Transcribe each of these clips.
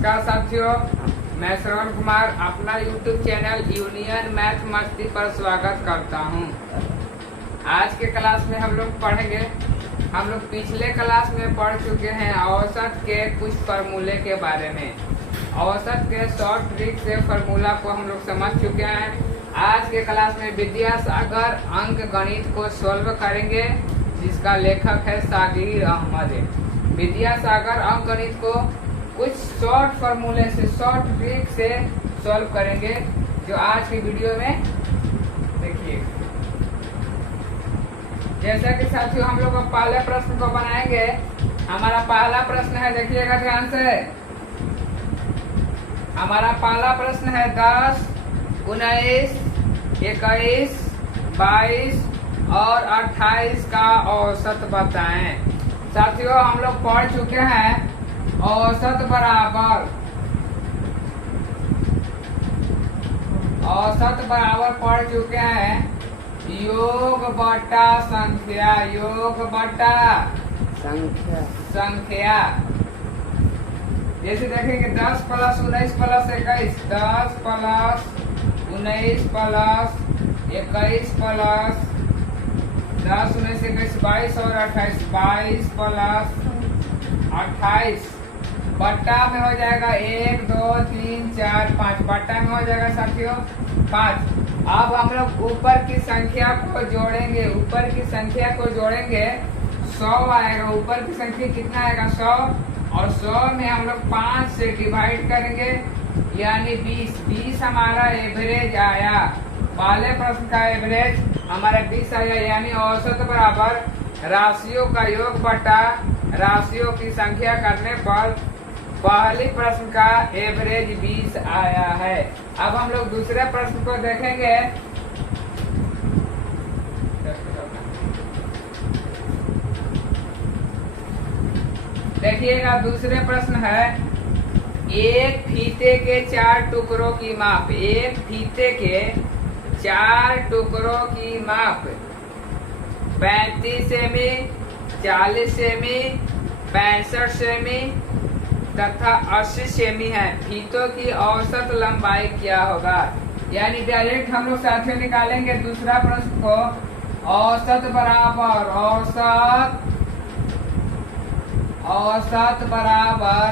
नमस्कार साथियों, मैं श्रवण कुमार अपना YouTube चैनल यूनियन मैथ मस्ती पर स्वागत करता हूं। आज के क्लास में हम लोग पढ़ेंगे। हम लोग पिछले क्लास में पढ़ चुके हैं औसत के कुछ फार्मूले के बारे में। औसत के शॉर्ट ट्रिक से फार्मूला को हम लोग समझ चुके हैं। आज के क्लास में विद्यासागर अंक गणित को सॉल्व करेंगे, जिसका लेखक है सागिर अहमद। विद्यासागर अंक गणित को कुछ शॉर्ट फार्मूले से, शॉर्ट ट्रिक से सॉल्व करेंगे, जो आज की वीडियो में देखिए। जैसा कि साथियों हम लोग पहले प्रश्न को बनाएंगे। हमारा पहला प्रश्न है, देखिएगा ध्यान से। हमारा पहला प्रश्न है 10, 19, 21, 22 और 28 का औसत बताएं। साथियों हम लोग पढ़ चुके हैं औसत बराबर पढ़ चुके हैं योग बटा संख्या, योग बटा संख्या। जैसे देखेंगे 10 plus 19 plus 21, 10 plus 19 plus 21 plus 10, 19, 21, 22 और 28, 22 प्लस 28 बट्टा में हो जाएगा 1, 2, 3, 4, 5। बट्टा में हो जाएगा साथियों 5। अब हम लोग ऊपर की संख्या को जोड़ेंगे। ऊपर की संख्या को जोड़ेंगे 100 आएगा। ऊपर की संख्या कितना आएगा? 100। और 100 में हम लोग 5 से डिवाइड करेंगे, यानी 20। 20 हमारा एवरेज आया। पहले प्रश्न का एवरेज हमारा 20 आया, यानी औसत बराबर राशियों का योग बटा राशियों की संख्या करने पर पहले प्रश्न का एवरेज 20 आया है। अब हम लोग दूसरे प्रश्न को देखेंगे। देखिएगा, दूसरे प्रश्न है एक फीते के 4 टुकड़ों की माप। एक फीते के 4 टुकड़ों की माप 35 सेमी, 40 सेमी, 65 सेमी तथा 80 सेमी है। फीतों की औसत लंबाई क्या होगा? यानी डायरेक्ट हम लोग साथियों निकालेंगे दूसरा प्रश्न को। औसत बराबर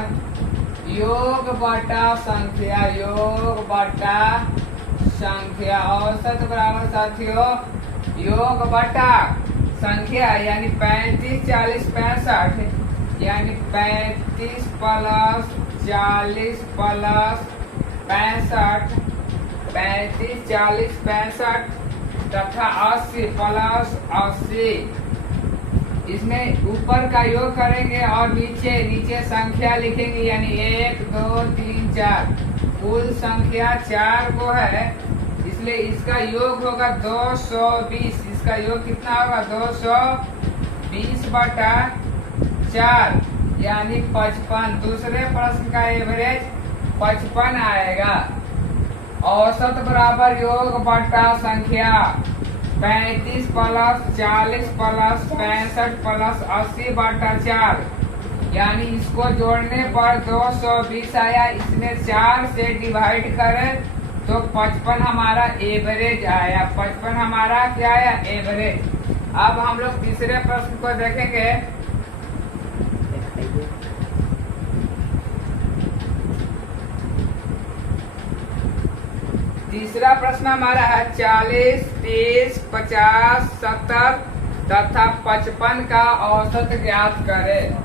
योग बटा संख्या, योग बटा संख्या। औसत बराबर साथियों योग बटा संख्या, यानी 35, 40, 65, यानी 35 प्लस 40 प्लस 65, 35, 40, 65 तथा 80 प्लस 80। इसमें ऊपर का योग करेंगे और नीचे संख्या लिखेंगे, यानी 1, 2, 3, 4। कुल संख्या 4 को है, इसलिए इसका योग होगा 220। इसका योग कितना होगा? 220 बटा 4, यानी 55। दूसरे प्रश्न का एवरेज 55 आएगा। औसत बराबर योग बटा संख्या 35 प्लस 40 प्लस 65 प्लस 80 बटा 4, यानी इसको जोड़ने पर 220 आया। इसमें 4 से डिवाइड करें तो 55 हमारा एवरेज आया। 55 हमारा क्या आया? एवरेज। अब हम लोग तीसरे प्रश्न को देखेंगे। तीसरा प्रश्न हमारा है 40, 30, 50, 70 तथा 55 का औसत ज्ञात करें।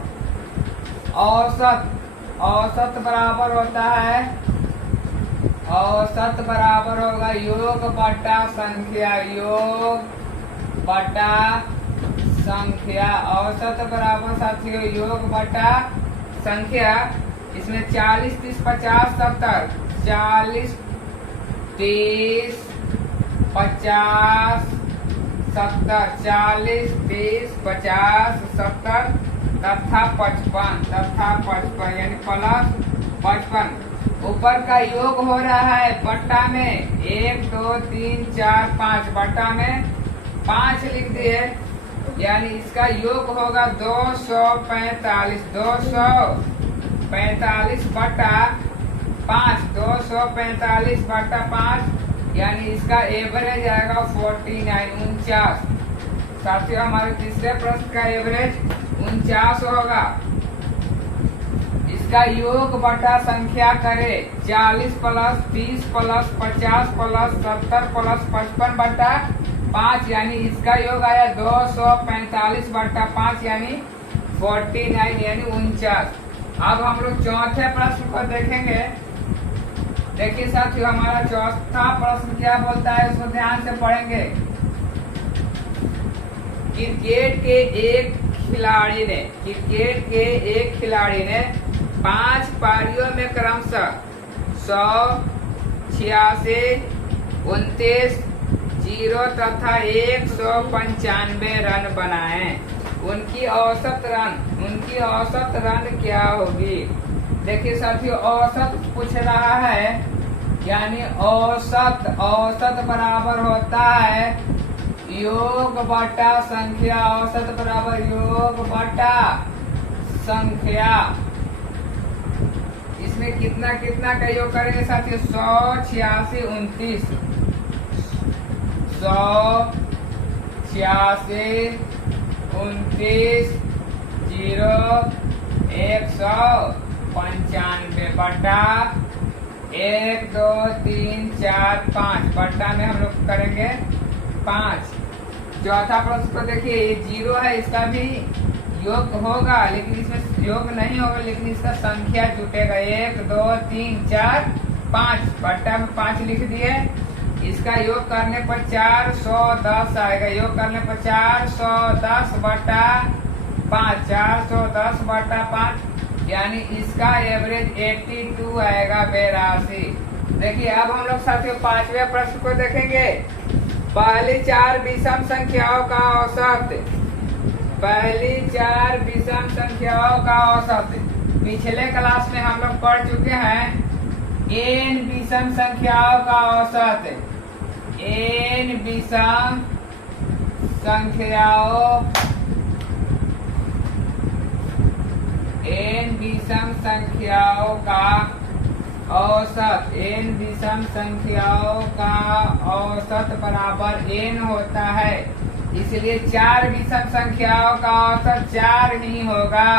औसत बराबर होता है, औसत बराबर होगा योग बटा संख्या, योग बटा संख्या। औसत बराबर साथियों योग बटा संख्या। इसमें 40, 30, 50, 70, 40, 30, 50, 70, 40, 30, 50, 70 तथा 55, यानी प्लस 55। ऊपर का योग हो रहा है बट्टा में 1, 2, 3, 4, 5। बट्टा में 5 लिख दिए, यानी इसका योग होगा 245। 245/5, 245/5, यानी इसका एवरेज आएगा 49। साथियों हमारे तीसरे प्रश्न का एवरेज 49 होगा। इसका योग बटा संख्या करे 40 + 30 + 50 + 70 + 55/5, यानी इसका योग आया 245/5, यानी 49, यानी 49। अब हम लोग चौथे प्रश्न को देखेंगे। देखिए साथियों, हमारा चौथा प्रश्न क्या बोलता है, उसको ध्यान से पढ़ेंगे। क्रिकेट के एक खिलाड़ी ने 5 पारियों में क्रमशः 100, 86, 29, 0 तथा 195 रन बनाए। उनकी औसत रन क्या होगी? देखिए साथियों, औसत पूछ रहा है, यानी औसत बराबर होता है योग बटा संख्या। औसत बराबर योग बटा संख्या। इसमें कितना का योग करेंगे साथियों? 100, 86, 29, 100, 86, 29, 0, 195 बटा 1, 2, 3, 4, 5 बटा में हम लोग करेंगे 5। चौथा प्रश्न को देखिए, ये 0 है, इसका भी योग होगा, लेकिन इसमें योग नहीं होगा, लेकिन इसका संख्या जुटेगा। 1, 2, 3, 4, 5 बट्टा में 5 लिख दिए। इसका योग करने पर 410 आएगा। योग करने पर 410/5, 410/5, यानी इसका एवरेज 82 आएगा, 82। देखिए अब हम लोग साथियों पांचवें प्रश्न को देखेंगे। पहली 4 विषम संख्याओं का औसत। पिछले क्लास में हम लोग पढ़ चुके हैं n विषम संख्याओं का औसत। n विषम संख्याओं का औसत बराबर n होता है। इसलिए 4 विषम संख्याओं का औसत 4 ही होगा।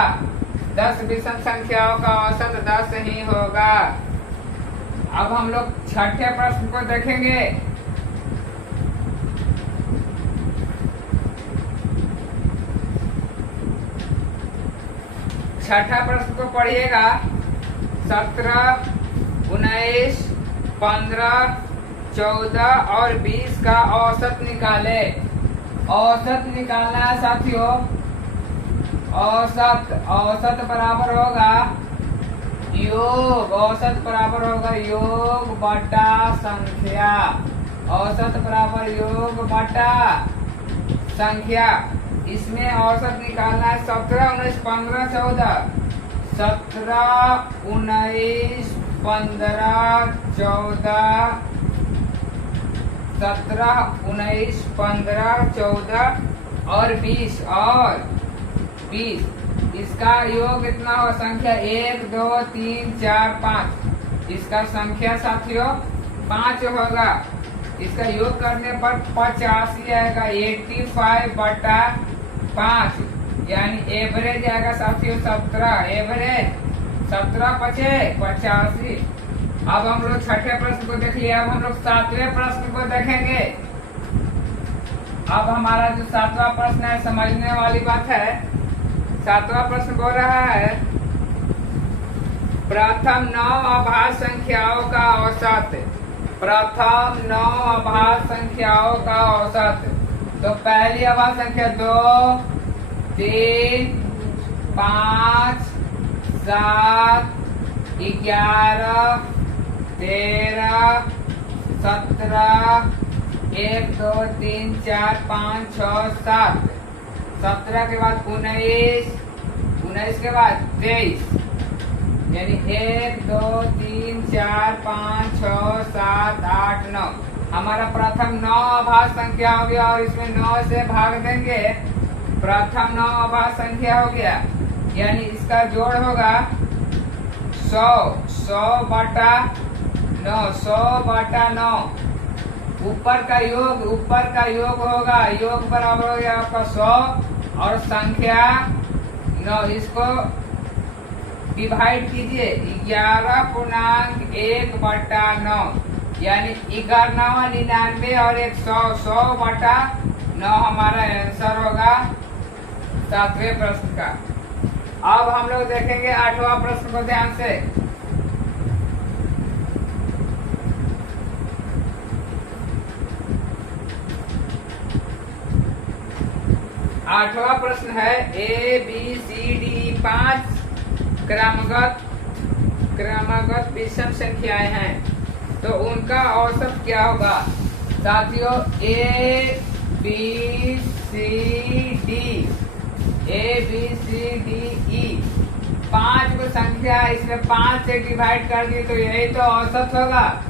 10 विषम संख्याओं का औसत 10 ही होगा। अब हम लोग छठे प्रश्न को देखेंगे। छठा प्रश्न को पढ़िएगा। 17, 19, 15, 14 और 20 का औसत निकाले। औसत निकालना है साथियों। औसत बराबर होगा योग। औसत बराबर होगा योग बटा संख्या। औसत बराबर योग बटा संख्या। इसमें औसत निकालना है 17, 19, 15, 14। 17, 19, 15, 14, 17, 19, 15, 14 और 20 इसका योग इतना हो संख्या 1, 2, 3, 4, 5। इसका संख्या साथियों 5 होगा। इसका योग करने पर 85 आएगा। 85/5, यानी एवरेज आएगा साथियों 17। एवरेज 17 × 85। अब हम लोग छठे प्रश्न को देख लिया। अब हम लोग सातवें प्रश्न को देखेंगे। अब हमारा जो सातवां प्रश्न है, समझने वाली बात है। सातवां प्रश्न बोल रहा है प्रथम 9 अभाज्य संख्याओं का औसत। प्रथम 9 अभाज्य संख्याओं का औसत। तो पहली अभाज्य संख्या 2, 3, 5, 7, 11, 13, 17, 1, 2, 3, 4, 5, 6, 7। 17 के बाद 19, 19 के बाद 23, यानी 1, 2, 3, 4, 5, 6, 7, 8, 9। हमारा प्रथम 9 अभाज्य संख्या हो गया और इसमें 9 से भाग देंगे। प्रथम 9 अभाज्य संख्या हो गया, यानी इसका जोड़ होगा 100, 100/9, 100/9। ऊपर का योग होगा, योग बराबर हो गया आपका 100 और संख्या 9। इसको डिवाइड कीजिए, 11.1/9 यानी 1199 और 100, 100/9 हमारा आंसर होगा 7वें प्रश्न का। अब हम लोग देखेंगे 8वां प्रश्न को ध्यान से। 8वां प्रश्न है ABCD 5 क्रमगत विषम संख्याएं हैं, तो उनका औसत क्या होगा। साथियों ABCDE 5 को संख्या इसमें 5 से डिवाइड कर दी तो यही तो औसत होगा,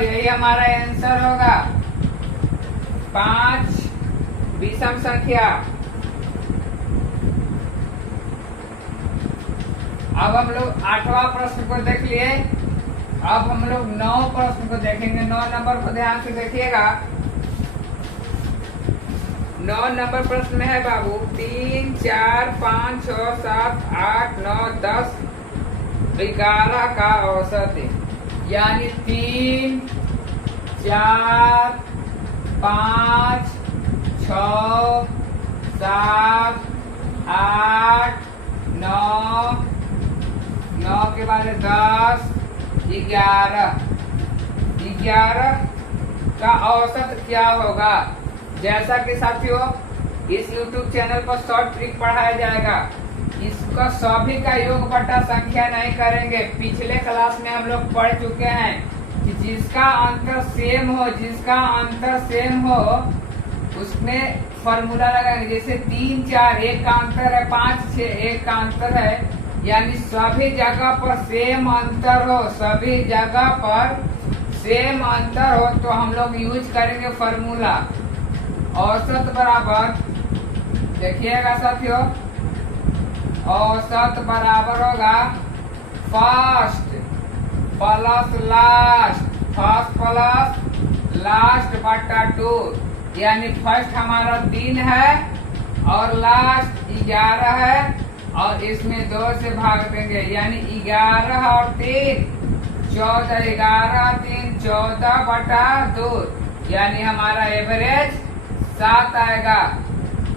यही हमारा आंसर होगा। 5 विषम संख्या। अब हम लोग 8वां प्रश्न को देख लिए। अब हम लोग 9 प्रश्न को देखेंगे। 9 नंबर को ध्यान से देखिएगा। 9 नंबर प्रश्न में है बाबू 3, 4, 5, 6, 7, 8, 9, 10, 11 का औसत है। यानी 3, 4, 5, 6, 7, 8, 9 के बाद 10, 11 का औसत क्या होगा। जैसा कि साथियों इस YouTube चैनल पर शॉर्ट ट्रिक पढ़ाया जाएगा, इसका सभी का योग बटा संख्या नहीं करेंगे। पिछले क्लास में हम लोग पढ़ चुके हैं कि जिसका अंतर सेम हो उसमें फॉर्मूला लगाएंगे। जैसे 3, 4 एक का अंतर है, 5, 6 एक का अंतर है, यानी सभी जगह पर सेम अंतर हो तो हम लोग यूज करेंगे फॉर्मूला। औसत बराबर देखिएगा साथियों, औसत बराबर होगा फर्स्ट प्लस लास्ट बटा 2। यानी फर्स्ट हमारा 3 है और लास्ट 11 है और इसमें 2 से भाग देंगे, यानी 11 और 3 14, 11, 3 14/2, यानी हमारा एवरेज 7 आएगा।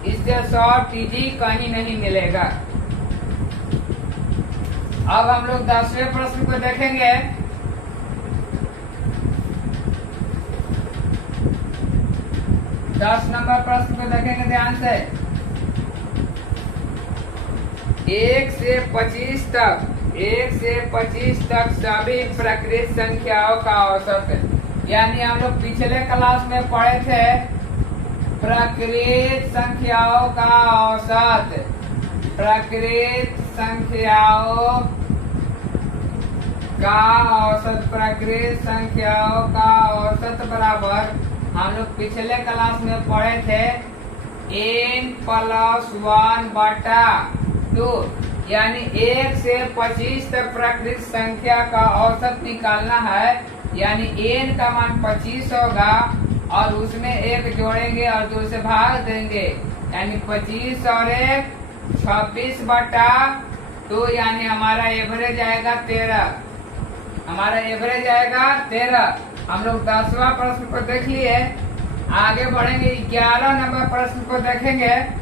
इससे 100 TG कहीं नहीं मिलेगा। अब हम लोग 10वें प्रश्न को देखेंगे। 10 नंबर प्रश्न को देखेंगे ध्यान से। 1 से 25 तक सभी प्रकृत संख्याओं का औसत है। यानी हम लोग पिछले क्लास में पढ़े थे प्रकृत संख्याओं का औसत। प्रकृत संख्याओं का औसत बराबर हम लोग पिछले क्लास में पढ़े थे n+1/2। यानी 1 से 25 तक प्रकृत संख्या का औसत निकालना है। यानी n का मान 25 होगा और उसमें 1 जोड़ेंगे और 2 से भाग देंगे, यानी 25 और 1 26/2, यानी हमारा एवरेज आएगा 13। हम लोग 10वां प्रश्न को देख लिए। आगे बढ़ेंगे 11 नंबर प्रश्न को देखेंगे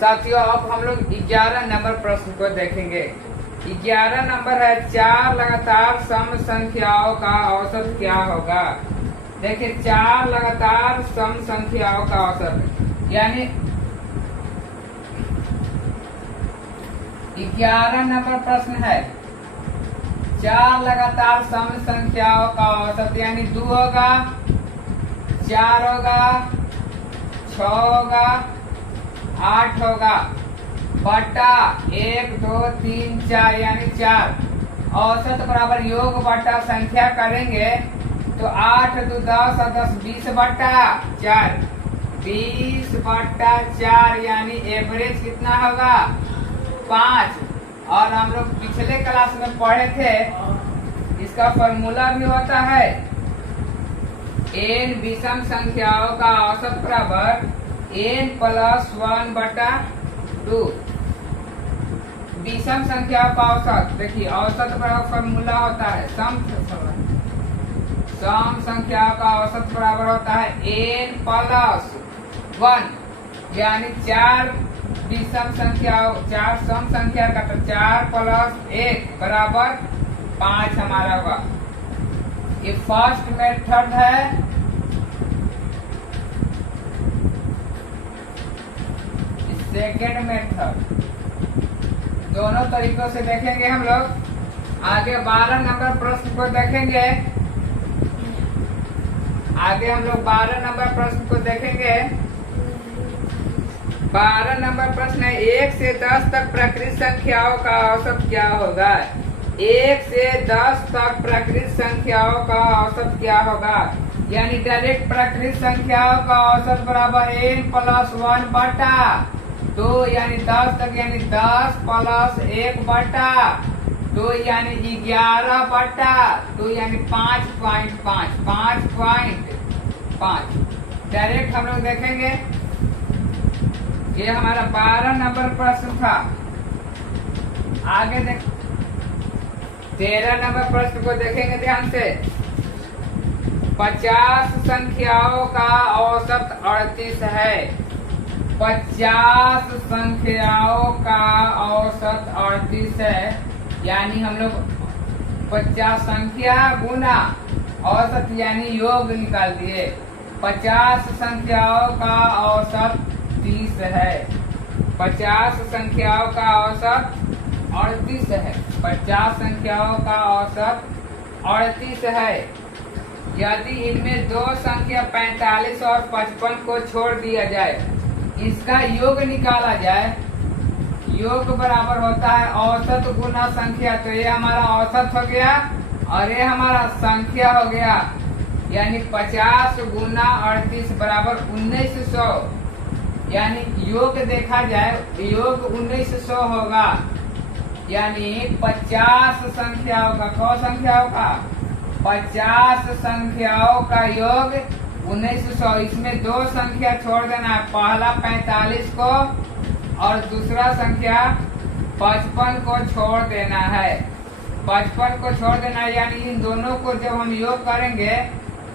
साथियों। अब हम लोग 11 नंबर प्रश्न को देखेंगे। 11 नंबर है 4 लगातार सम संख्याओं का औसत क्या होगा। देखिए 4 लगातार सम संख्याओं का औसत, यानी 11 नंबर प्रश्न है 4 लगातार सम संख्याओं का औसत, यानी 2 होगा, 4 होगा, 6 होगा, 8 होगा बटा 1, 2, 3, 4, यानी 4। औसत बराबर योग बटा संख्या करेंगे तो 8, 2, 10 और 10 20/4, 20/4, यानी एवरेज कितना होगा 5। और हम लोग पिछले क्लास में पढ़े थे, इसका फॉर्मूला भी होता है n विषम संख्याओं का औसत बराबर n प्लस 1/2। विषम संख्याओं का औसत, देखिए औसत बराबर फॉर्मूला होता है सम संख्याओं का औसत बराबर होता है n प्लस 1, यानी 4 विषम संख्याओं, 4 सम संख्या का, तो 4 प्लस 1 बराबर 5 हमारा होगा। ये फर्स्ट मेथड है। सेकेंड मेथड, दोनों तरीकों से देखेंगे हम लोग। आगे 12 नंबर प्रश्न को देखेंगे। आगे हम लोग 12 नंबर प्रश्न को देखेंगे। 12 नंबर प्रश्न है 1 से 10 तक प्राकृत संख्याओं का औसत क्या होगा। 1 से 10 तक प्राकृत संख्याओं का औसत क्या होगा, यानी डायरेक्ट प्राकृत संख्याओं का औसत बराबर n प्लस 1/2, यानी 10 तक, यानी 10 प्लस 1/2, यानी 11/2, यानी 5.5, 5.5। डायरेक्ट हम लोग देखेंगे। ये हमारा 12 नंबर प्रश्न था। आगे देख 13 नंबर प्रश्न को देखेंगे ध्यान से। 50 संख्याओं का औसत 38 है। 50 संख्याओं का औसत 38 है, यानी हम लोग 50 संख्या गुना औसत यानी योग निकाल दिए। 50 संख्याओं का औसत 30 है। 50 संख्याओं का औसत 38 है। 50 संख्याओं का औसत 38 है। यदि इनमें दो संख्या 45 और 55 को छोड़ दिया जाए, इसका योग निकाला जाए। योग बराबर होता है औसत गुना संख्या। तो ये हमारा औसत हो गया और ये हमारा संख्या हो गया, यानी 50 गुना 38 बराबर 1900, यानी योग देखा जाए, योग 1900 होगा। यानी 50 संख्याओं का, कौ संख्याओं का, 50 संख्याओं का योग 1900। इसमें दो संख्या छोड़ देना है, पहला 45 को और दूसरा संख्या 55 को छोड़ देना है। 55 को छोड़ देना है, यानी इन दोनों को जब हम योग करेंगे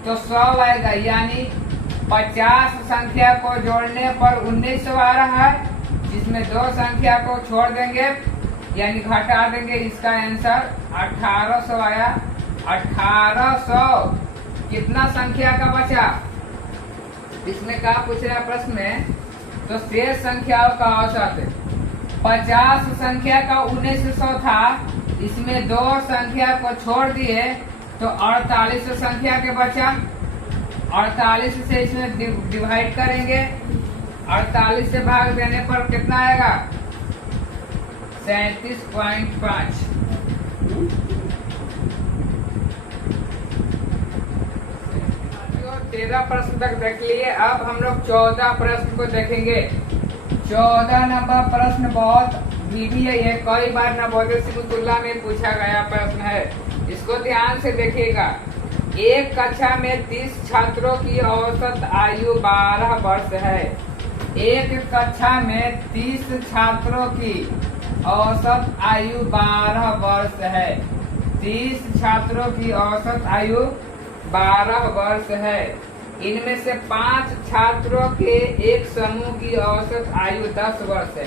तो 100 आएगा, यानी 50 संख्या को जोड़ने पर 1900 आ रहा है। जिसमें दो संख्या को छोड़ देंगे यानी घटा देंगे, इसका आंसर 1800 आया। 1800 कितना संख्या का बचा, इसमें क्या पूछ रहा प्रश्न में, तो शेष संख्याओं का औसत 50 संख्या का 1900 था, इसमें दो संख्या को छोड़ दिए तो 48 संख्या के बचा। 48 से इसमें डिवाइड करेंगे, 48 से भाग देने पर कितना आएगा, 37.5। 13 प्रश्न तक देख लिए। अब हम लोग 14 प्रश्न को देखेंगे। 14 नंबर प्रश्न बहुत भी है, ये कई बार नवोदय सिमुतुल्लाह में पूछा गया प्रश्न है। इसको ध्यान से देखिएगा। एक कक्षा में 30 छात्रों की औसत आयु 12 वर्ष है। एक कक्षा में 30 छात्रों की औसत आयु 12 वर्ष है। 30 छात्रों की औसत आयु 12 वर्ष है। इनमें से 5 छात्रों के एक समूह की औसत आयु 10 वर्ष है,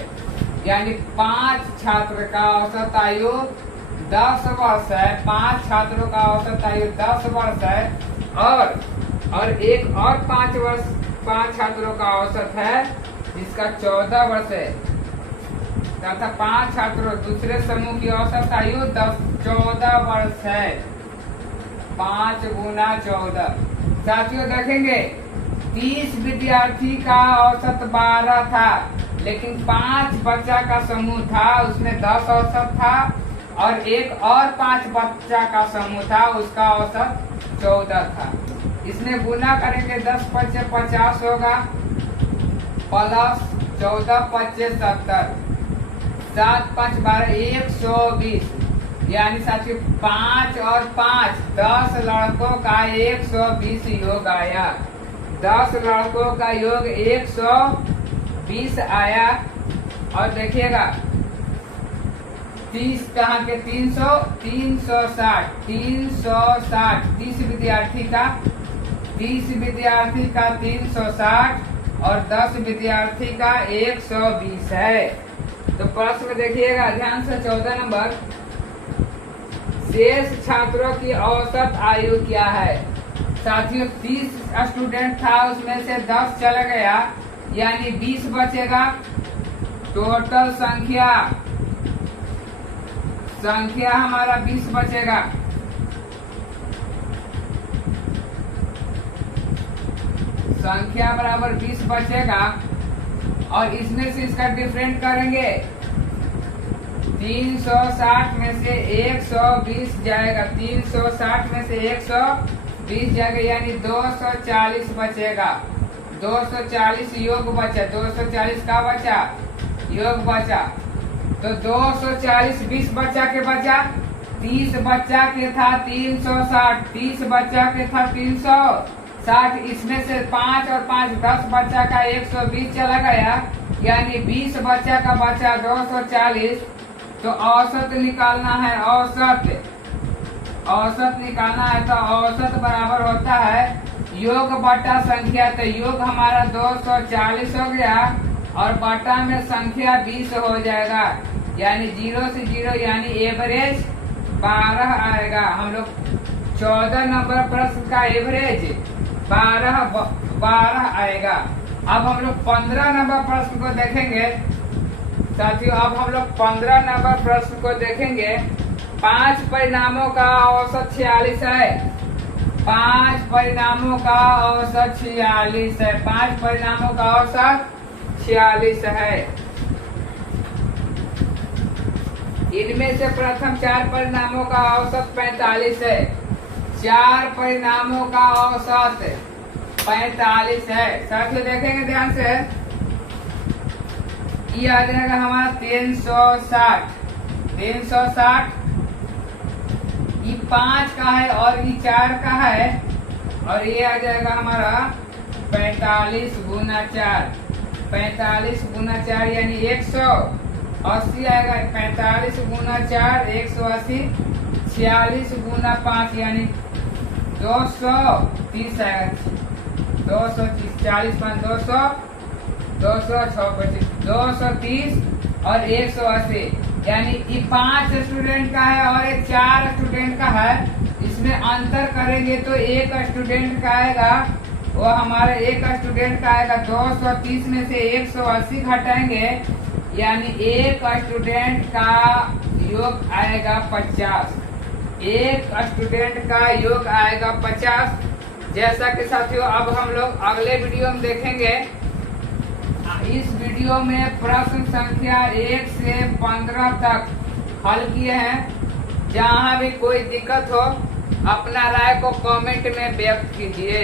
यानी 5 छात्र का औसत आयु 10 वर्ष है। 5 छात्रों का औसत आयु 10 वर्ष है और एक और 5 छात्रों का औसत है जिसका 14 वर्ष है, तथा 5 छात्रों दूसरे समूह की औसत आयु 14 वर्ष है। 5 गुना 14। साथियों देखेंगे 30 विद्यार्थी का औसत 12 था, लेकिन 5 बच्चा का समूह था, उसमें 10 औसत था, और एक और 5 बच्चा का समूह था, उसका औसत 14 था। इसमें गुना करेंगे 10 × 50 होगा, प्लस 14 × 25 70। 7 5 12 120, यानी साथियों 5 और 5 10 लड़कों का 120 योग आया। 10 लड़कों का योग 120 आया। और देखिएगा 30 कहाँ के 300 360 360 30 विद्यार्थी का 360 और 10 विद्यार्थी का 120 है। तो प्रश्न में देखिएगा ध्यान से 14 नंबर, शेष छात्रों की औसत आयु क्या है। साथियों 30 स्टूडेंट था, उसमें से 10 चला गया, यानी 20 बचेगा। टोटल संख्या हमारा 20 बचेगा। संख्या बराबर 20 बचेगा। और इसमें से इसका डिफरेंट करेंगे, 360 में से 120 जाएगा, 360 में से 120 जाएगा, यानी 240 बचेगा। 240 योग बचा, 240 का बचा योग बचा। तो 240 20 बच्चा के बचा, 30 बच्चा के था 360, 30 बच्चा के था 360, इसमें से 5 और 5 10 बच्चा का 120 चला गया, यानी 20 बच्चा का बचा 240। तो औसत निकालना है, औसत निकालना है। तो औसत बराबर होता है योग बटा संख्या। तो योग हमारा 240 हो गया और बटा में संख्या 20 हो जाएगा, यानी 0 से 0, यानी एवरेज 12 आएगा। हम लोग 14 नंबर प्रश्न का एवरेज 12 आएगा। अब हम लोग 15 नंबर प्रश्न को देखेंगे साथियों। अब हम लोग 15 नंबर प्रश्न को देखेंगे। 5 परिणामों का औसत 46 है। 5 परिणामों का औसत 46 है। 5 परिणामों का औसत 46 है। इनमें से प्रथम 4 परिणामों का औसत 45 है। 4 परिणामों का औसत 45 है। साथियों देखेंगे ध्यान से, ये आ जाएगा हमारा 360। ये 5 का है और ये 4 का है, और ये आ जाएगा हमारा 45 गुना 4। 45 गुना 4 यानी 180 आएगा। 45 गुना 4 180। 46 गुना 5 यानी 230 आएगा। 230, 40 5 200, 230 और 180, यानी ये 5 स्टूडेंट का है और एक 4 स्टूडेंट का है। इसमें अंतर करेंगे तो एक स्टूडेंट का आएगा, वो हमारे एक स्टूडेंट का आएगा। 230 में से 180 घटाएंगे, यानी एक स्टूडेंट का योग आएगा 50। एक स्टूडेंट का योग आएगा 50। जैसा कि साथियों अब हम लोग अगले वीडियो में देखेंगे। इस वीडियो में प्रश्न संख्या 1 से 15 तक हल किए हैं। जहाँ भी कोई दिक्कत हो अपना राय को कमेंट में व्यक्त कीजिए।